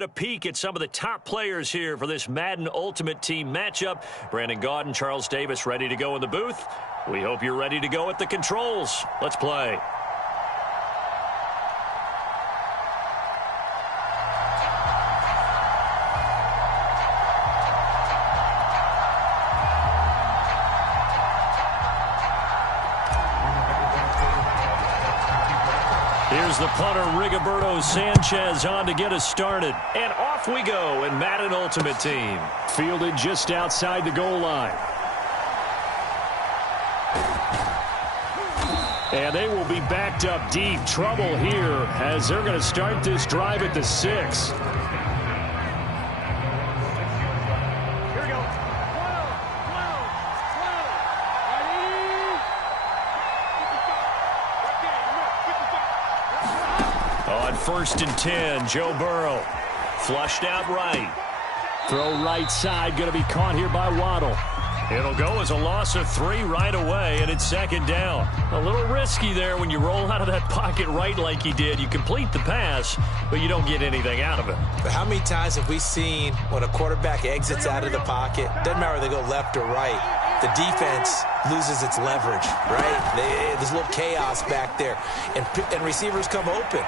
A peek at some of the top players here for this Madden Ultimate Team matchup. Brandon Gaudin, Charles Davis ready to go in the booth. We hope you're ready to go at the controls. Let's play. Here's the punter, Rigoberto Sanchez, on to get us started. And off we go in Madden Ultimate Team. Fielded just outside the goal line. And they will be backed up deep. Trouble here as they're going to start this drive at the 6. First and 10, Joe Burrow. Flushed out right. Throw right side, going to be caught here by Waddle. It'll go as a loss of 3 right away, and it's second down. A little risky there when you roll out of that pocket right like he did. You complete the pass, but you don't get anything out of it. But how many times have we seen when a quarterback exits out of the pocket, doesn't matter whether they go left or right, the defense loses its leverage, right? There's a little chaos back there, and receivers come open.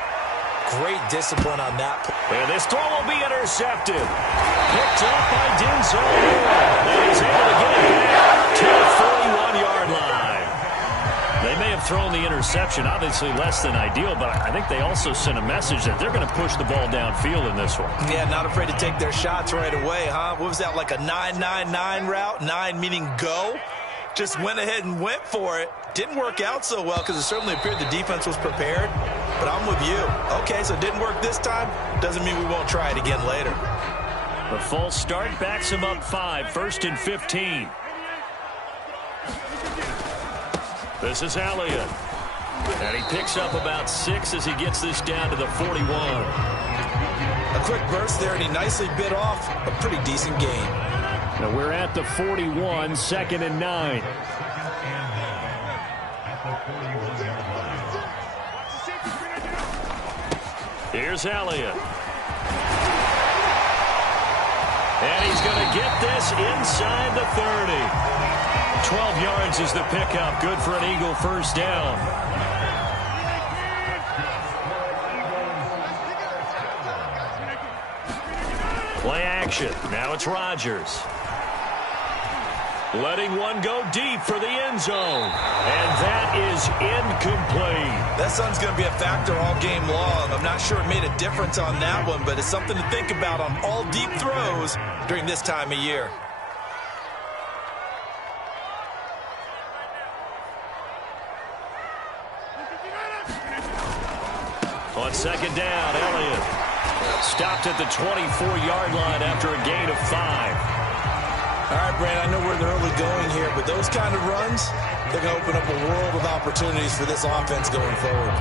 Great discipline on that. And this throw will be intercepted. Picked up by Denzel. And he's able to get it back to the 41-yard line. They may have thrown the interception, obviously less than ideal, but I think they also sent a message that they're going to push the ball downfield in this one. Yeah, not afraid to take their shots right away, huh? What was that, like a 9-9-9 route? 9 meaning go? Just went ahead and went for it. Didn't work out so well because it certainly appeared the defense was prepared. But I'm with you. Okay, so it didn't work this time. Doesn't mean we won't try it again later. The false start backs him up 5. First and 15. This is Elliott. And he picks up about 6 as he gets this down to the 41. A quick burst there, and he nicely bit off a pretty decent gain. Now we're at the 41, second and 9. Here's Elliott. And he's going to get this inside the 30. 12 yards is the pickup. Good for an Eagle first down. Play action. Now it's Rodgers. Letting one go deep for the end zone. And that is incomplete. That sun's going to be a factor all game long. I'm not sure it made a difference on that one, but it's something to think about on all deep throws during this time of year. On second down, Elliott stopped at the 24-yard line after a gain of 5. All right, Brandon, I know we're in the early going here, but those kind of runs, they're going to open up a world of opportunities for this offense going forward.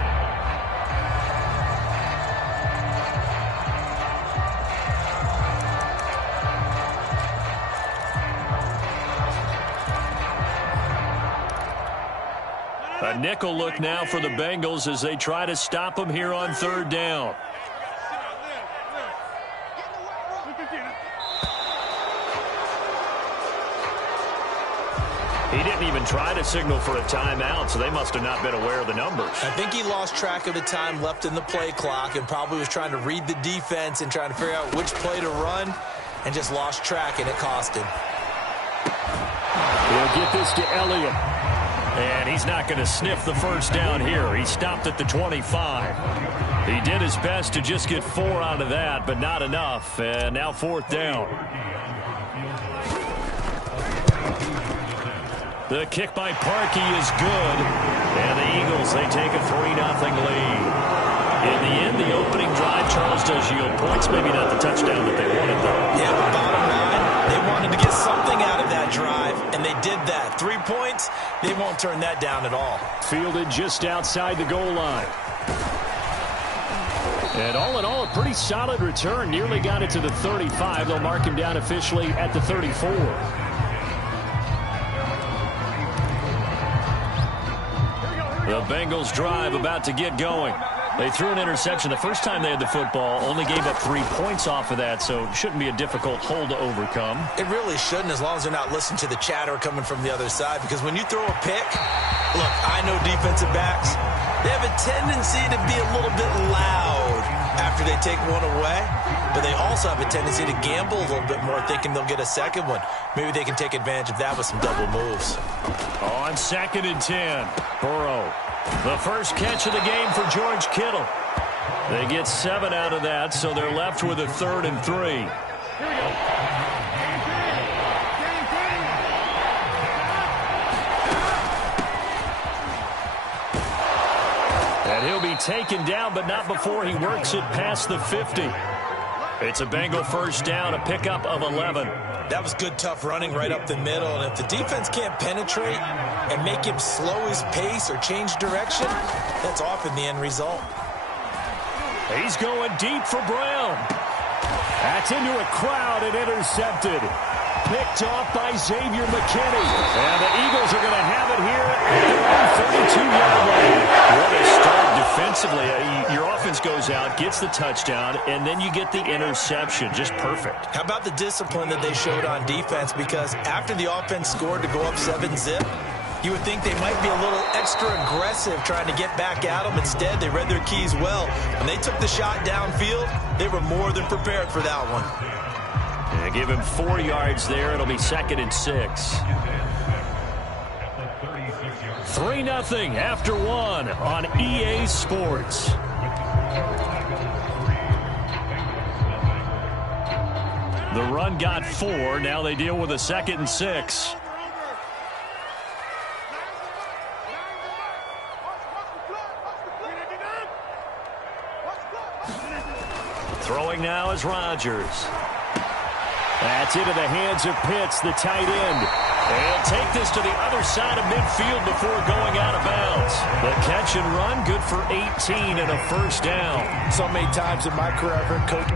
A nickel look now for the Bengals as they try to stop him here on third down. He didn't even try to signal for a timeout, so they must have not been aware of the numbers. I think he lost track of the time left in the play clock and probably was trying to read the defense and trying to figure out which play to run and just lost track, and it cost him. He'll get this to Elliott. And he's not going to sniff the first down here. He stopped at the 25. He did his best to just get 4 out of that, but not enough. And now fourth down. The kick by Parkey is good. And the Eagles, they take a 3-0 lead. In the end, the opening drive, Charles, does yield points. Maybe not the touchdown that they wanted, though. Yeah, but bottom line, they wanted to get something out of that drive, and they did that. 3 points, they won't turn that down at all. Fielded just outside the goal line. And all in all, a pretty solid return. Nearly got it to the 35. They'll mark him down officially at the 34. The Bengals drive about to get going. They threw an interception the first time they had the football, only gave up 3 points off of that, so it shouldn't be a difficult hole to overcome. It really shouldn't, as long as they're not listening to the chatter coming from the other side, because when you throw a pick, look, I know defensive backs, they have a tendency to be a little bit loud after they take one away, but they also have a tendency to gamble a little bit more, thinking they'll get a second one. Maybe they can take advantage of that with some double moves. On 2nd and 10, Burrow. The first catch of the game for George Kittle. They get 7 out of that, so they're left with a 3rd and 3. And he'll be taken down, but not before he works it past the 50. It's a Bengal first down, a pickup of 11. That was good, tough running right up the middle. And if the defense can't penetrate and make him slow his pace or change direction, that's often the end result. He's going deep for Brown. That's into a crowd and intercepted. Picked off by Xavier McKinney. And the Eagles are going to have it here at their own 32-yard line. What a start defensively. Your offense goes out, gets the touchdown, and then you get the interception. Just perfect. How about the discipline that they showed on defense? Because after the offense scored to go up 7-zip, you would think they might be a little extra aggressive trying to get back at them. Instead, they read their keys well. When they took the shot downfield, they were more than prepared for that one. And give him 4 yards there. It'll be 2nd and 6. 3-0 after 1 on EA Sports. The run got 4. Now they deal with a 2nd and 6. Throwing now is Rodgers. That's into the hands of Pitts, the tight end. They'll take this to the other side of midfield before going out of bounds. The catch and run, good for 18 and a first down. So many times in my career I've heard coach.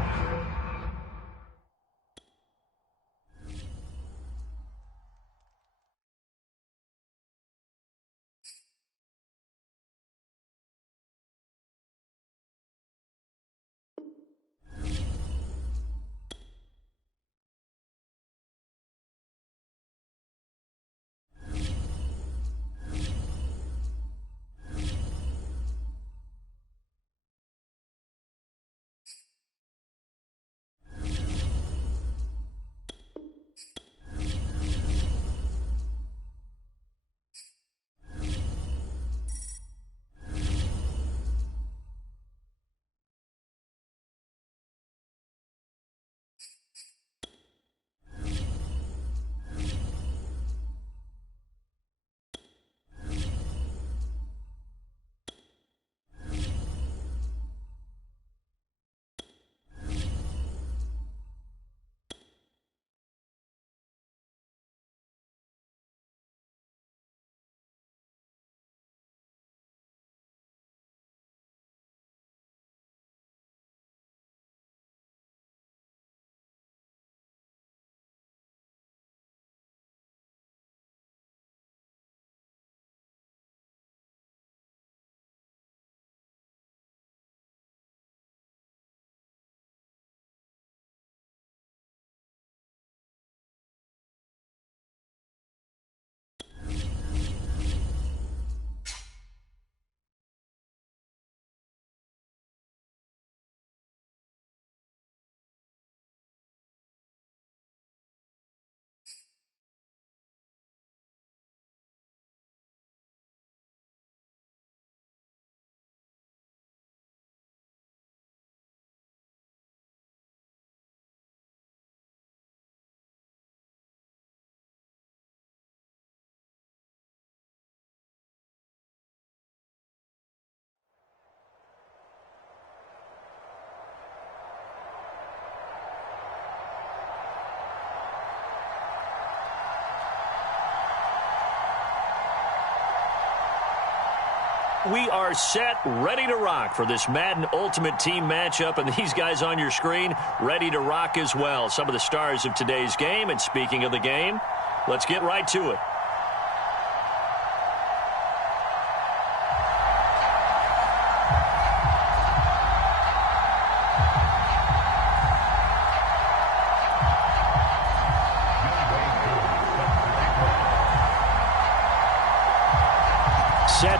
We are set, ready to rock for this Madden Ultimate Team matchup, and these guys on your screen ready to rock as well. Some of the stars of today's game, and speaking of the game, let's get right to it.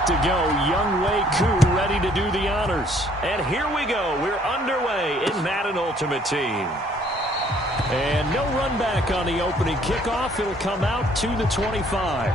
set to go. Younghoe Koo ready to do the honors. And here we go. We're underway in Madden Ultimate Team. And no run back on the opening kickoff. It'll come out to the 25.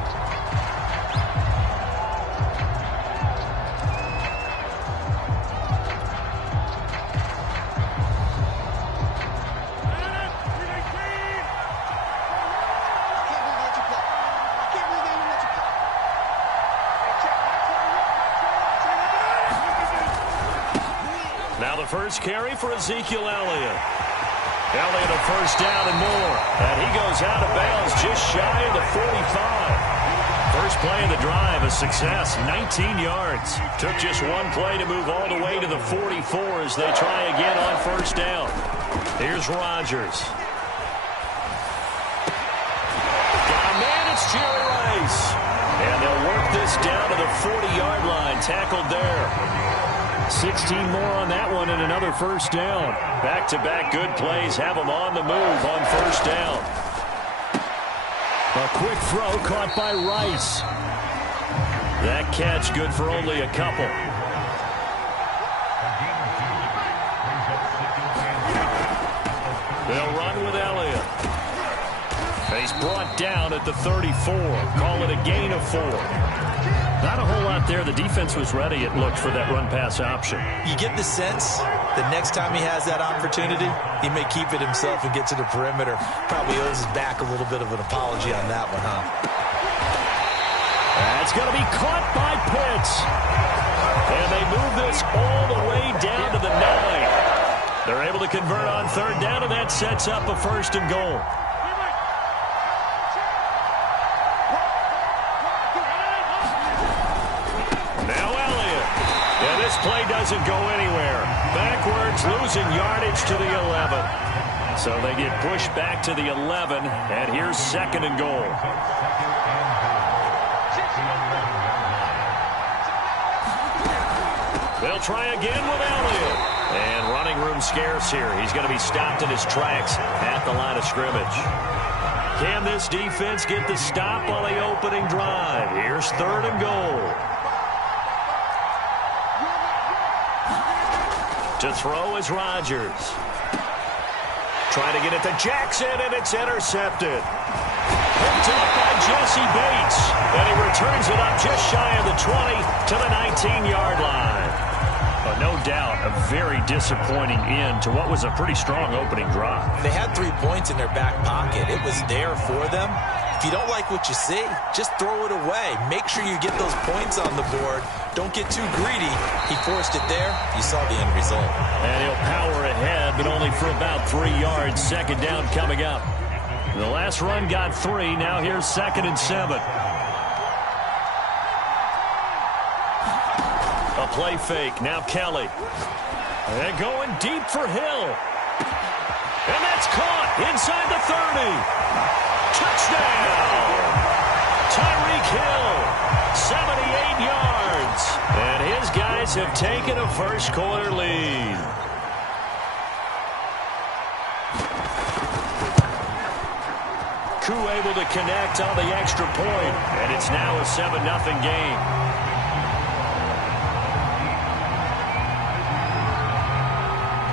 Now the first carry for Ezekiel Elliott. Elliott a first down and more. And he goes out of bounds just shy of the 45. First play of the drive, a success, 19 yards. Took just one play to move all the way to the 44 as they try again on first down. Here's Rodgers. Got a man, it's Jerry Rice. And they'll work this down to the 40-yard line, tackled there. 16 more on that one and another first down. Back-to-back good plays have them on the move on first down. A quick throw caught by Rice. That catch good for only a couple. They'll run with Elliott. He's brought down at the 34. Call it a gain of 4. Not a whole lot there. The defense was ready, it looked, for that run-pass option. You get the sense the next time he has that opportunity, he may keep it himself and get to the perimeter. Probably owes his back a little bit of an apology on that one, huh? That's going to be caught by Pitts. And they move this all the way down to the 9. They're able to convert on third down, and that sets up a first and goal. This play doesn't go anywhere. Backwards, losing yardage to the 11. So they get pushed back to the 11, and here's second and goal. They'll try again with Elliott. And running room scarce here. He's going to be stopped in his tracks at the line of scrimmage. Can this defense get the stop on the opening drive? Here's third and goal. To throw is Rodgers. Trying to get it to Jackson, and it's intercepted. Picked up by Jesse Bates. And he returns it up just shy of the 20 to the 19-yard line. But no doubt, a very disappointing end to what was a pretty strong opening drive. They had 3 points in their back pocket. It was there for them. If you don't like what you see, just throw it away. Make sure you get those points on the board. Don't get too greedy. He forced it there. You saw the end result. And he'll power ahead, but only for about 3 yards. Second down coming up. The last run got 3. Now here's second and 7. A play fake. Now Kelly. And going deep for Hill. And that's caught inside the 30. Touchdown! Tyreek Hill, 78 yards. And his guys have taken a first-quarter lead. Koo able to connect on the extra point, and it's now a 7-0 game.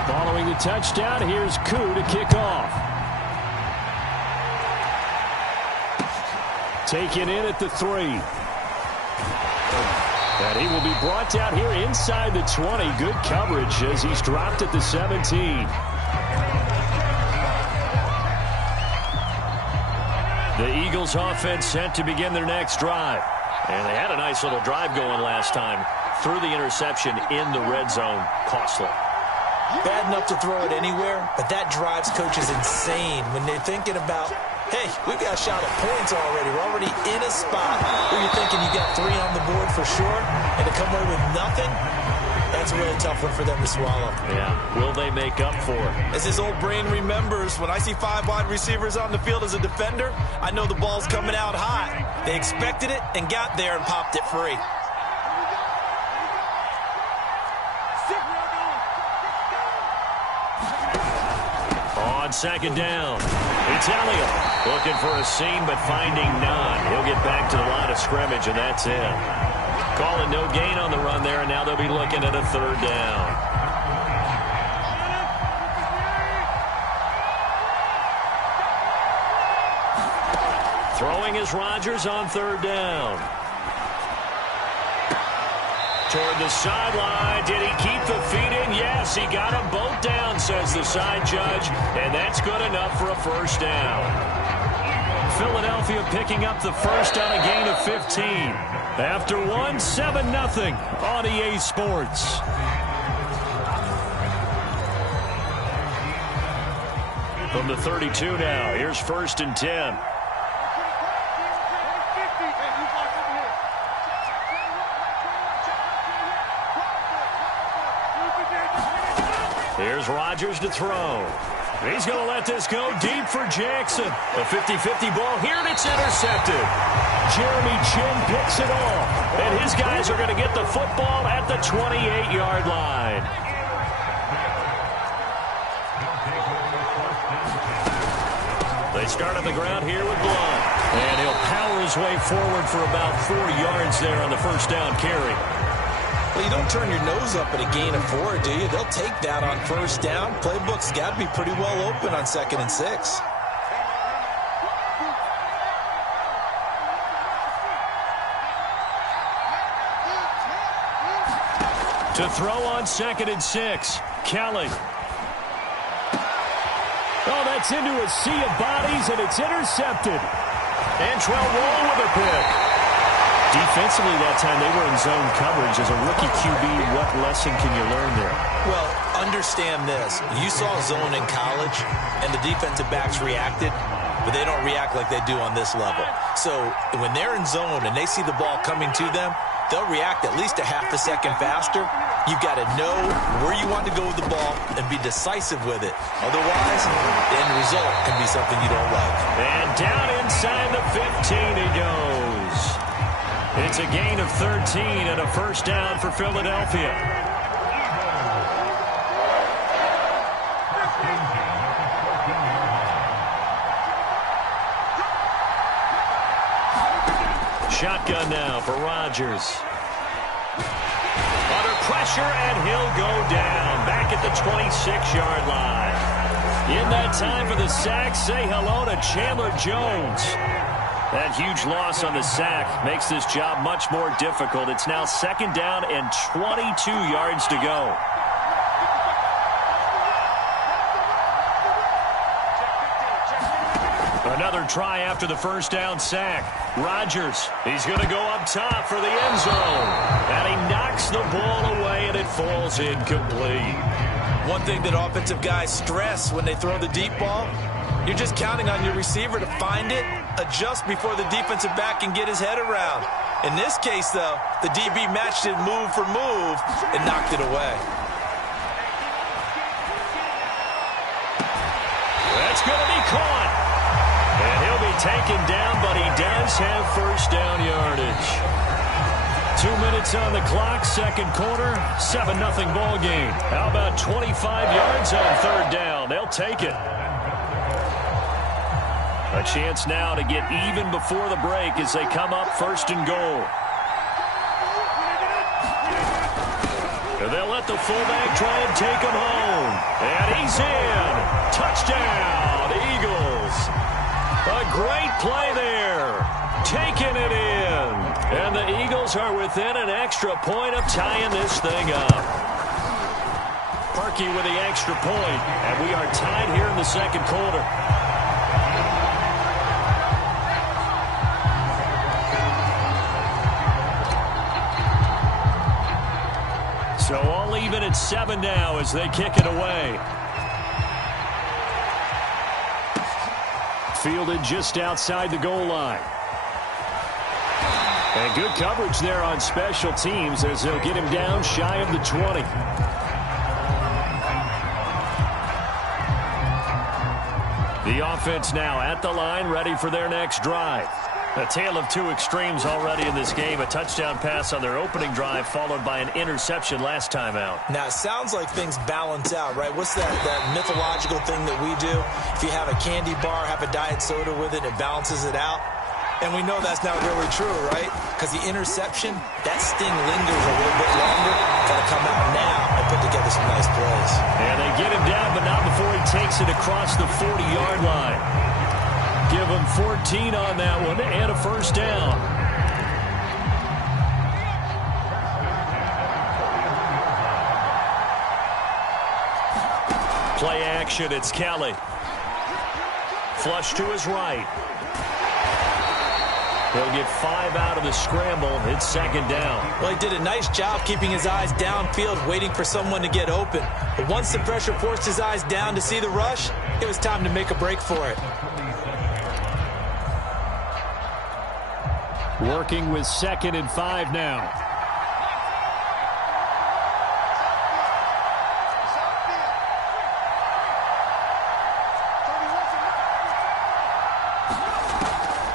Following the touchdown, here's Koo to kick off. Taken in at the 3. And he will be brought down here inside the 20. Good coverage as he's dropped at the 17. The Eagles offense set to begin their next drive. And they had a nice little drive going last time. Threw the interception in the red zone. Costly. Bad enough to throw it anywhere, but that drives coaches insane when they're thinking about, hey, we've got a shot at points already. We're already in a spot where you're thinking you got 3 on the board for sure, and to come away with nothing, that's a really tough one for them to swallow. Yeah, will they make up for it? As his old brain remembers, when I see 5 wide receivers on the field as a defender, I know the ball's coming out hot. They expected it and got there and popped it free. On second down, it's Elliott looking for a seam but finding none. He'll get back to the line of scrimmage, and that's it. Calling no gain on the run there, and now they'll be looking at a third down. Throwing is Rodgers on third down. Toward the sideline. Did he keep the feet in? Yes, he got them both down, says the side judge, and that's good enough for a first down. Philadelphia picking up the first on a gain of 15. After 7-0 on EA Sports. From the 32 now, here's 1st and 10. Here's Rodgers to throw. He's going to let this go deep for Jackson. A 50-50 ball here, and it's intercepted. Jeremy Chin picks it off, and his guys are going to get the football at the 28-yard line. They start on the ground here with Blunt. And he'll power his way forward for about 40 yards there on the first down carry. Well, you don't turn your nose up at a gain of 4, do you? They'll take that on first down. Playbook's got to be pretty well open on 2nd and 6. To throw on 2nd and 6, Kelly. Oh, that's into a sea of bodies, and it's intercepted. Antrell Roll with a pick. Defensively that time, they were in zone coverage. As a rookie QB, what lesson can you learn there? Well, understand this. You saw zone in college, and the defensive backs reacted, but they don't react like they do on this level. So when they're in zone and they see the ball coming to them, they'll react at least a half a second faster. You've got to know where you want to go with the ball and be decisive with it. Otherwise, the end result can be something you don't like. And down inside the 15 he goes. It's a gain of 13 and a first down for Philadelphia. Shotgun now for Rodgers. Under pressure, and he'll go down. Back at the 26-yard line. In that time for the sack, say hello to Chandler Jones. That huge loss on the sack makes this job much more difficult. It's now 2nd down and 22 yards to go. Another try after the first down sack. Rodgers, he's going to go up top for the end zone. And he knocks the ball away, and it falls incomplete. One thing that offensive guys stress when they throw the deep ball, you're just counting on your receiver to find it, adjust before the defensive back can get his head around. In this case, though, the DB matched it move for move and knocked it away. That's going to be caught. And he'll be taken down, but he does have first down yardage. 2 minutes on the clock, 2nd quarter, 7-0 ball game. How about 25 yards on 3rd down? They'll take it. A chance now to get even before the break as they come up 1st and goal. And they'll let the fullback try and take him home. And he's in. Touchdown, Eagles. A great play there. Taking it in. And the Eagles are within an extra point of tying this thing up. Parkey with the extra point. And we are tied here in the 2nd quarter. So all even at 7 now as they kick it away. Fielded just outside the goal line. And good coverage there on special teams as they'll get him down shy of the 20. The offense now at the line, ready for their next drive. A tale of two extremes already in this game. A touchdown pass on their opening drive followed by an interception last time out. Now, it sounds like things balance out, right? What's that mythological thing that we do? If you have a candy bar, have a diet soda with it, it balances it out. And we know that's not really true, right? Because the interception, that sting lingers a little bit longer. Got to come out now and put together some nice plays. And they get him down, but not before he takes it across the 40-yard line. Give him 14 on that one and a first down. Play action, it's Kelly. Flush to his right. He'll get 5 out of the scramble. It's second down. Well, he did a nice job keeping his eyes downfield, waiting for someone to get open. But once the pressure forced his eyes down to see the rush, it was time to make a break for it. Working with 2nd and 5 now.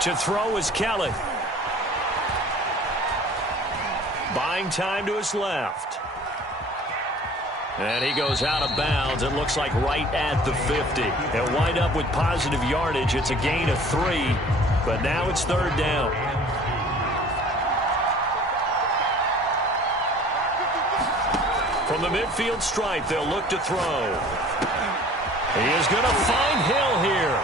To throw is Kelly. Buying time to his left. And he goes out of bounds. It looks like right at the 50. He'll wind up with positive yardage. It's a gain of 3, but now it's third down. From the midfield stripe, they'll look to throw. He is going to find Hill here.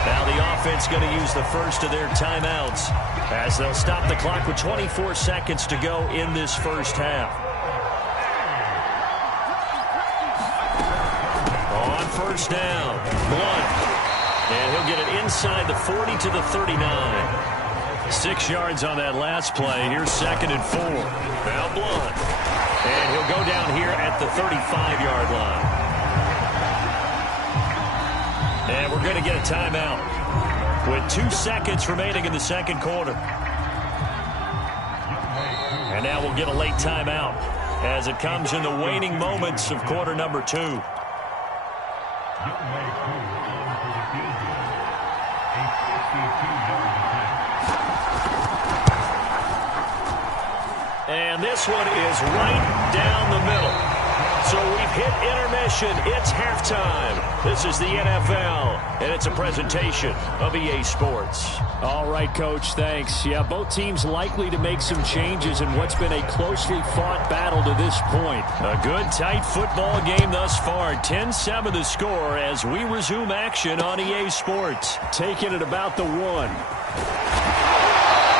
Now the offense going to use the first of their timeouts as they'll stop the clock with 24 seconds to go in this first half. On first down, Blunt. And he'll get it inside the 40 to the 39. 6 yards on that last play. Here's 2nd and 4. Now Blunt. And he'll go down here at the 35-yard line. And we're going to get a timeout with 2 seconds remaining in the second quarter. And now we'll get a late timeout as it comes in the waning moments of quarter number 2. And this one is right down the middle. So we've hit intermission. It's halftime. This is the NFL, and it's a presentation of EA Sports. All right, Coach, thanks. Yeah, both teams likely to make some changes in what's been a closely fought battle to this point. A good, tight football game thus far. 10-7 the score as we resume action on EA Sports. Taking it about the 1.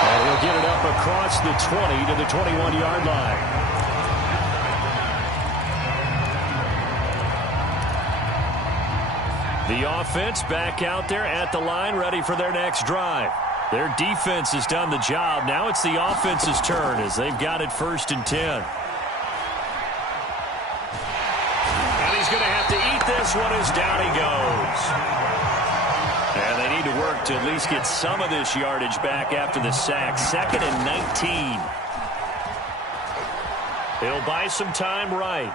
And he'll get it up across the 20 to the 21-yard line. The offense back out there at the line, ready for their next drive. Their defense has done the job. Now it's the offense's turn as they've got it 1st and 10. And he's going to have to eat this one as down he goes. And they need to work to at least get some of this yardage back after the sack. 2nd and 19. He'll buy some time right.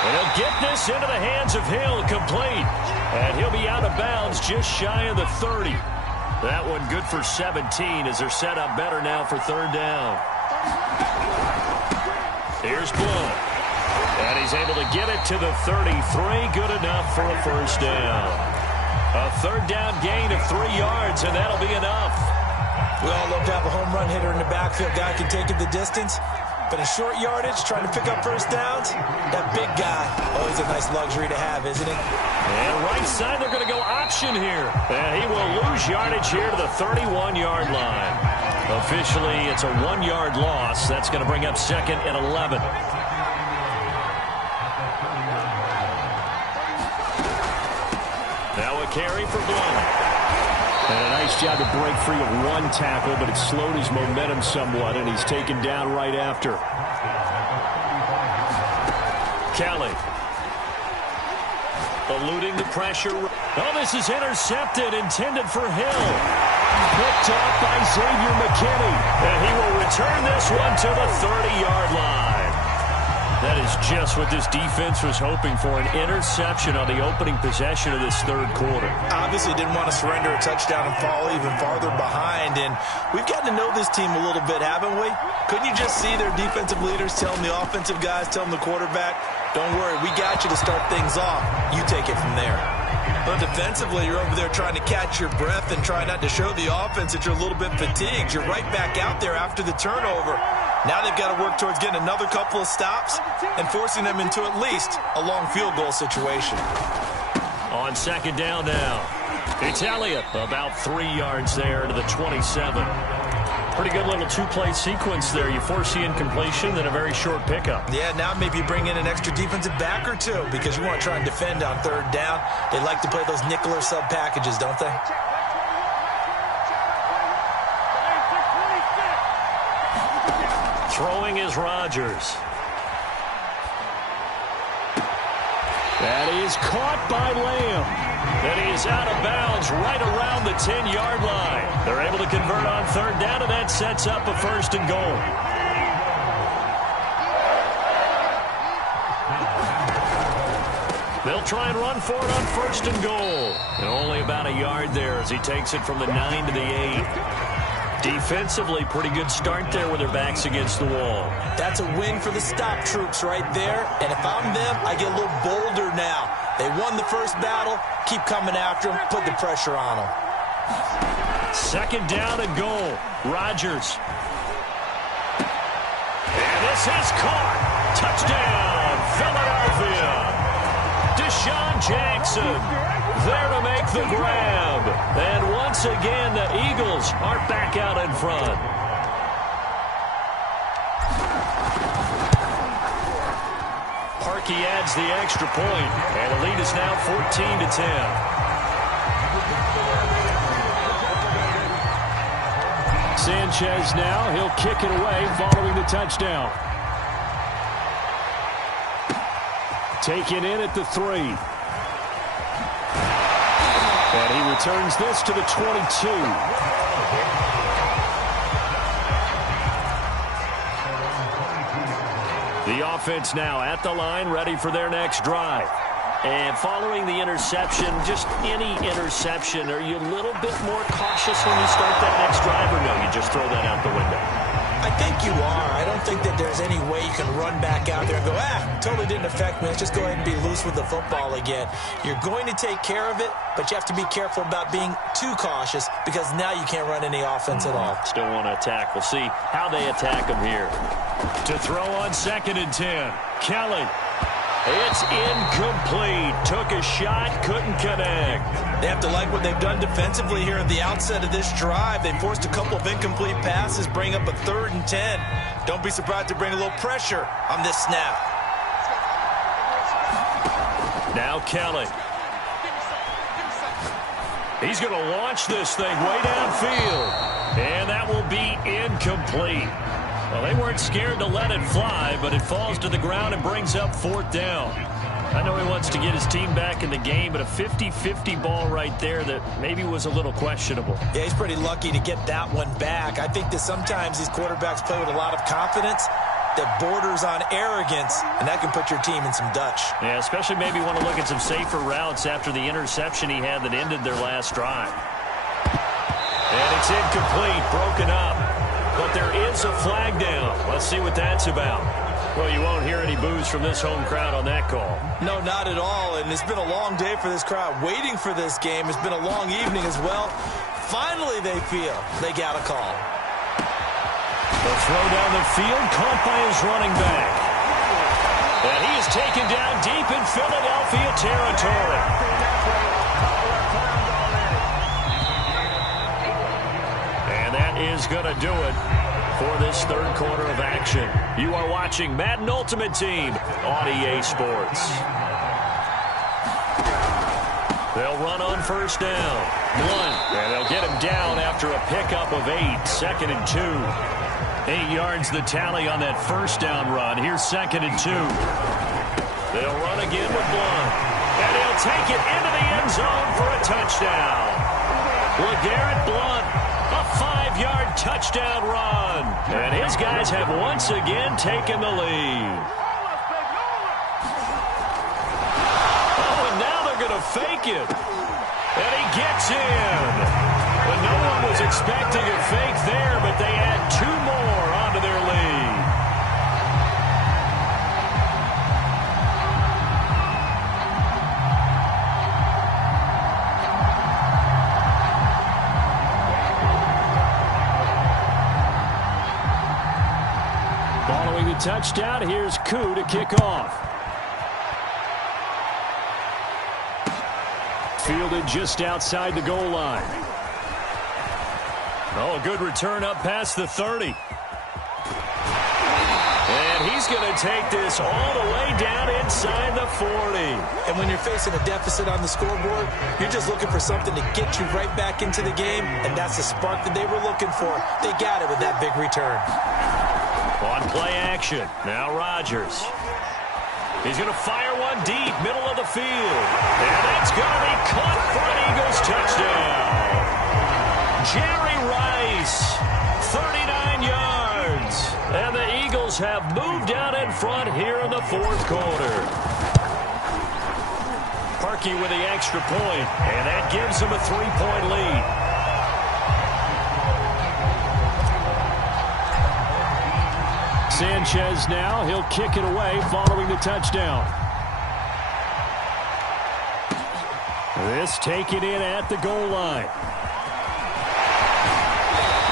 And he'll get this into the hands of Hill, complete. And he'll be out of bounds just shy of the 30. That one good for 17 as they're set up better now for third down. Here's Blunt. And he's able to get it to the 33. Good enough for a first down. A third down gain of 3 yards, and that'll be enough. We all love to have a home run hitter in the backfield. Guy can take it the distance. But in short yardage, trying to pick up first downs, that big guy, always a nice luxury to have, isn't it? And right side, they're going to go option here. And he will lose yardage here to the 31-yard line. Officially, it's a 1-yard loss. That's going to bring up 2nd and 11. Now a carry for Blunt. And a nice job to break free of 1 tackle, but it slowed his momentum somewhat, and he's taken down right after. Kelly. Eluding the pressure. Oh, this is intercepted, intended for Hill. Picked off by Xavier McKinney. And he will return this one to the 30-yard line. That is just what this defense was hoping for, an interception on the opening possession of this third quarter. Obviously didn't want to surrender a touchdown and fall even farther behind, and we've gotten to know this team a little bit, haven't we? Couldn't you just see their defensive leaders telling the offensive guys, telling the quarterback, Don't worry, we got you to start things off. You take it from there. But defensively, you're over there trying to catch your breath and try not to show the offense that you're a little bit fatigued. You're right back out there after the turnover. Now they've got to work towards getting another couple of stops and forcing them into at least a long field goal situation. On second down now, it's Elliott about 3 yards there to the 27. Pretty good little two-play sequence there. You force the incompletion, then a very short pickup. Yeah, now maybe you bring in an extra defensive back or two because you want to try and defend on third down. They like to play those nickel or sub packages, don't they? Throwing is Rodgers. That is caught by Lamb. And he is out of bounds right around the 10-yard line. They're able to convert on third down, and that sets up a first and goal. They'll try and run for it on first and goal. And only about a yard there as he takes it from the 9 to the 8. Defensively, pretty good start there with their backs against the wall. That's a win for the stop troops right there. And if I'm them, I get a little bolder now. They won the first battle. Keep coming after them. Put the pressure on them. Second down and goal. Rodgers. And this is caught. Touchdown, Philadelphia. Deshaun Jackson there to make the grab. And once again, the Eagles are back out in front. Parkey adds the extra point, and the lead is now 14-10. Sanchez now, he'll kick it away following the touchdown. Taken in at the 3. And he returns this to the 22. The offense now at the line, ready for their next drive. And following the interception, just any interception, are you a little bit more cautious when you start that next drive, or no, you just throw that out the window? I think you are. I don't think that there's any way you can run back out there and go, totally didn't affect me. Let's just go ahead and be loose with the football again. You're going to take care of it, but you have to be careful about being too cautious because now you can't run any offense at all. Still want to attack. We'll see how they attack them here. To throw on 2nd and 10. Kelly. It's incomplete. Took a shot, couldn't connect. They have to like what they've done defensively here at the outset of this drive. They forced a couple of incomplete passes, bring up a 3rd and 10. Don't be surprised to bring a little pressure on this snap. Now Kelly. He's going to launch this thing way downfield. And that will be incomplete. Well, they weren't scared to let it fly, but it falls to the ground and brings up 4th down. I know he wants to get his team back in the game, but a 50-50 ball right there that maybe was a little questionable. Yeah, he's pretty lucky to get that one back. I think that sometimes these quarterbacks play with a lot of confidence that borders on arrogance, and that can put your team in some Dutch. Yeah, especially maybe want to look at some safer routes after the interception he had that ended their last drive. And it's incomplete, broken up. But there is a flag down. Let's see what that's about. Well, you won't hear any boos from this home crowd on that call. No, not at all. And it's been a long day for this crowd waiting for this game. It's been a long evening as well. Finally, they feel they got a call. The throw down the field, caught by his running back. And he is taken down deep in Philadelphia territory. And that is going to do it for this third quarter of action. You are watching Madden Ultimate Team on EA Sports. They'll run on first down. Blunt, and they'll get him down after a pickup of 8. 2nd and 2. 8 yards the tally on that first down run. Here's 2nd and 2. They'll run again with Blunt. And he'll take it into the end zone for a touchdown. LeGarrette Blunt, a 5-yard touchdown run. And his guys have once again taken the lead. Oh, and now they're going to fake it. And he gets in. But no one was expecting a fake there, but they add 2 more onto their lead. touchdown. Here's Koo to kick off. Fielded just outside the goal line. Oh, a good return up past the 30. And he's going to take this all the way down inside the 40. And when you're facing a deficit on the scoreboard, you're just looking for something to get you right back into the game, and that's the spark that they were looking for. They got it with that big return. On play action, now Rodgers. He's going to fire one deep, middle of the field. And that's going to be caught for an Eagles touchdown. Jerry Rice, 39 yards. And the Eagles have moved out in front here in the fourth quarter. Parkey with the extra point, and that gives him a 3-point lead. Sanchez now, he'll kick it away following the touchdown. This taken in at the goal line.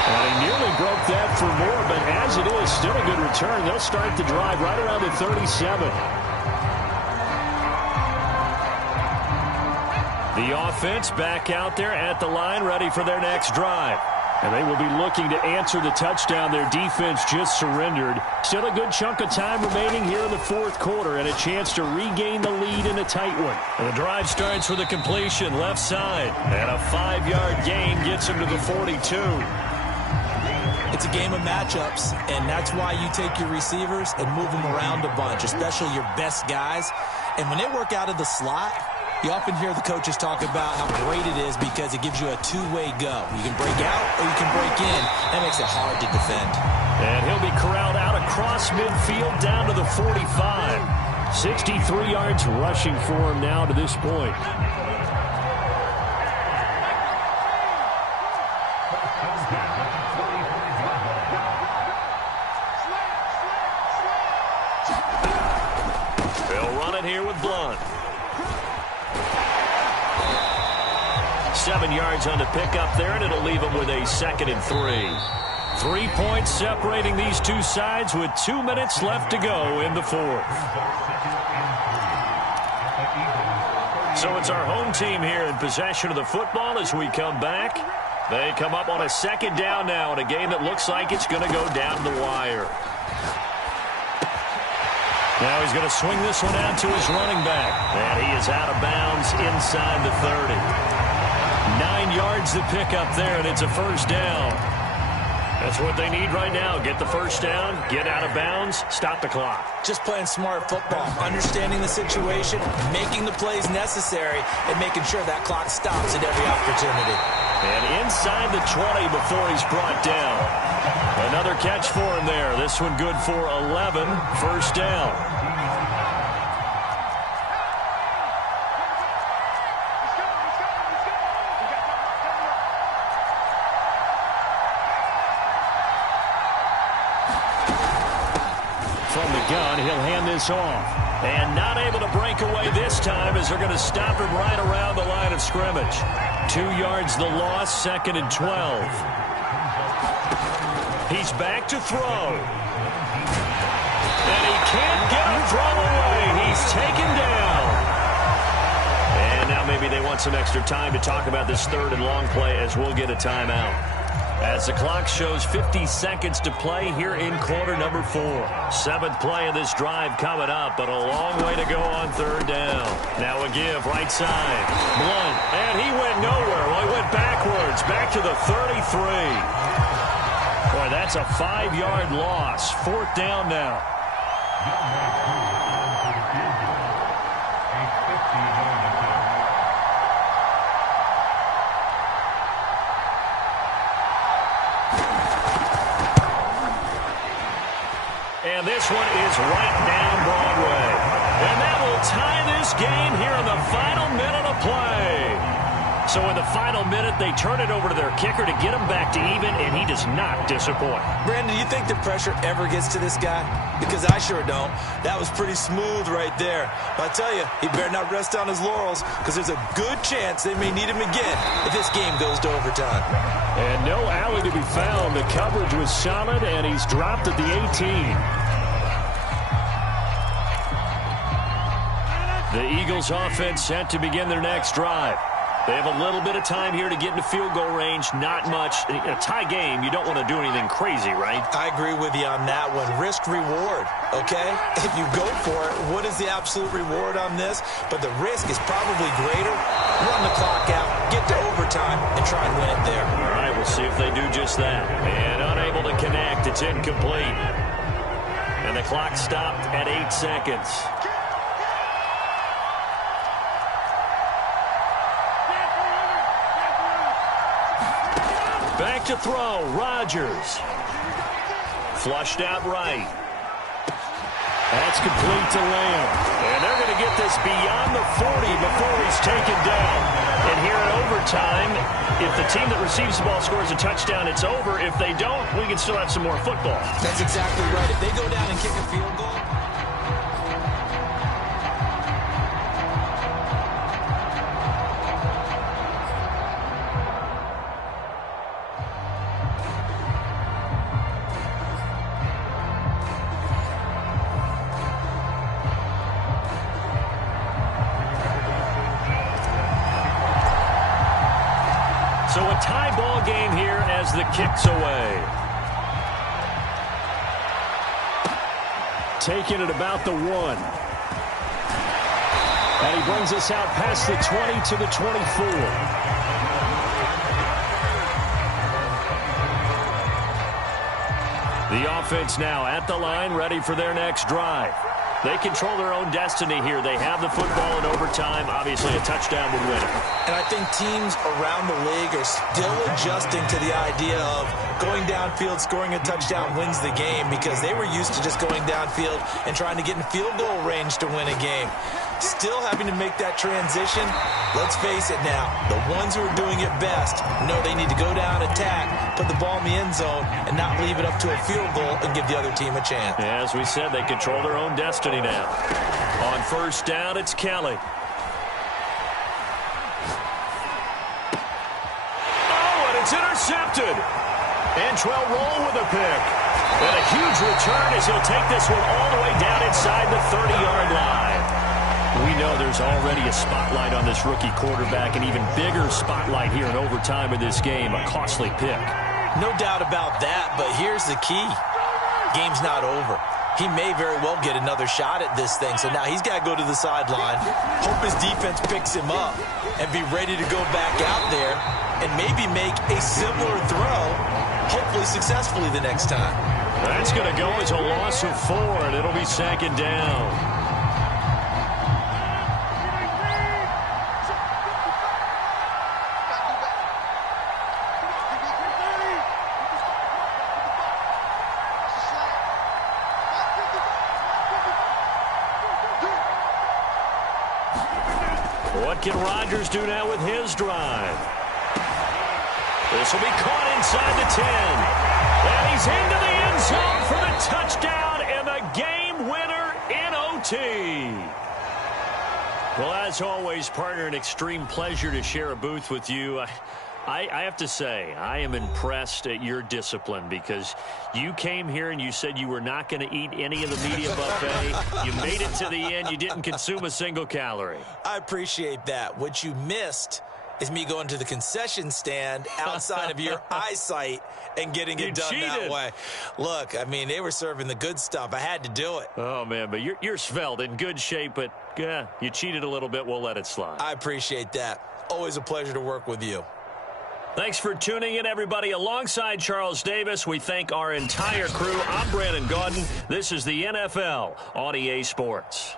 And he nearly broke that for more, but as it is, still a good return. They'll start the drive right around the 37. The offense back out there at the line, ready for their next drive. And they will be looking to answer the touchdown their defense just surrendered. Still a good chunk of time remaining here in the fourth quarter and a chance to regain the lead in a tight one. And the drive starts with a completion left side. And a 5-yard gain gets him to the 42. It's a game of matchups, and that's why you take your receivers and move them around a bunch, especially your best guys. And when they work out of the slot, you often hear the coaches talk about how great it is because it gives you a two-way go. You can break out or you can break in. That makes it hard to defend. And he'll be corralled out across midfield down to the 45. 63 yards rushing for him now to this point. They'll run it here with Blunt. 7 yards on the pickup there, and it'll leave them with a 2nd and 3. 3 points separating these two sides with 2 minutes left to go in the fourth. So it's our home team here in possession of the football as we come back. They come up on a 2nd down now in a game that looks like it's going to go down the wire. Now he's going to swing this one out to his running back. And he is out of bounds inside the 30. 9 yards to pick up there, and it's a first down. That's what they need right now. Get the first down, get out of bounds, stop the clock. Just playing smart football, understanding the situation, making the plays necessary, and making sure that clock stops at every opportunity. And inside the 20 before he's brought down. Another catch for him there. This one good for 11. First down. From the gun, he'll hand this off. And not able to break away this time as they're going to stop him right around the line of scrimmage. 2 yards the loss, 2nd and 12. He's back to throw. And he can't get a throw away. He's taken down. And now maybe they want some extra time to talk about this 3rd and long play as we'll get a timeout. As the clock shows 50 seconds to play here in quarter number 4. 7th play of this drive coming up, but a long way to go on 3rd down. Now a give, right side. Blunt, and he went nowhere. Well, he went backwards, back to the 33. Boy, that's a 5-yard loss. 4th down now. And this one is right down Broadway. And that will tie this game here in the final minute of play. So in the final minute, they turn it over to their kicker to get him back to even, and he does not disappoint. Brandon, do you think the pressure ever gets to this guy? Because I sure don't. That was pretty smooth right there. But I tell you, he better not rest on his laurels because there's a good chance they may need him again if this game goes to overtime. And no alley to be found. The coverage was solid, and he's dropped at the 18. The Eagles offense set to begin their next drive. They have a little bit of time here to get into field goal range. Not much. In a tie game, you don't want to do anything crazy, right? I agree with you on that one. Risk reward, okay? If you go for it, what is the absolute reward on this? But the risk is probably greater. Run the clock out, get to overtime, and try and win it there. All right, we'll see if they do just that. And unable to connect. It's incomplete. And the clock stopped at 8 seconds. Back to throw, Rodgers. Flushed out right. That's complete to Lamb. And they're going to get this beyond the 40 before he's taken down. And here in overtime, if the team that receives the ball scores a touchdown, it's over. If they don't, we can still have some more football. That's exactly right. If they go down and kick a field goal. So a tie ball game here as the kick's away. Taking it about the 1. And he brings us out past the 20 to the 24. The offense now at the line, ready for their next drive. They control their own destiny here. They have the football in overtime. Obviously, a touchdown would win it. And I think teams around the league are still adjusting to the idea of going downfield, scoring a touchdown wins the game, because they were used to just going downfield and trying to get in field goal range to win a game. Still having to make that transition. Let's face it now, the ones who are doing it best know they need to go down, attack, put the ball in the end zone, and not leave it up to a field goal and give the other team a chance. Yeah, as we said, they control their own destiny now. On first down, it's Kelly. Oh, and it's intercepted. Antrell Roll with a pick. And a huge return as he'll take this one all the way down inside the 30-yard line. We know there's already a spotlight on this rookie quarterback, an even bigger spotlight here in overtime of this game, a costly pick. No doubt about that, but here's the key. Game's not over. He may very well get another shot at this thing, so now he's got to go to the sideline, hope his defense picks him up, and be ready to go back out there and maybe make a similar throw, hopefully successfully the next time. That's going to go as a loss of 4, and it'll be second down. What can Rodgers do now with his drive? This will be caught inside the 10. And he's into the end zone for the touchdown and the game winner in OT. Well, as always, partner, an extreme pleasure to share a booth with you. I have to say, I am impressed at your discipline, because you came here and you said you were not going to eat any of the media buffet. You made it to the end. You didn't consume a single calorie. I appreciate that. What you missed is me going to the concession stand outside of your eyesight and getting it done that way. Look, I mean, they were serving the good stuff. I had to do it. Oh, man, but you're svelte, in good shape, but yeah, you cheated a little bit. We'll let it slide. I appreciate that. Always a pleasure to work with you. Thanks for tuning in, everybody. Alongside Charles Davis, we thank our entire crew. I'm Brandon Gaudin. This is the NFL on EA Sports.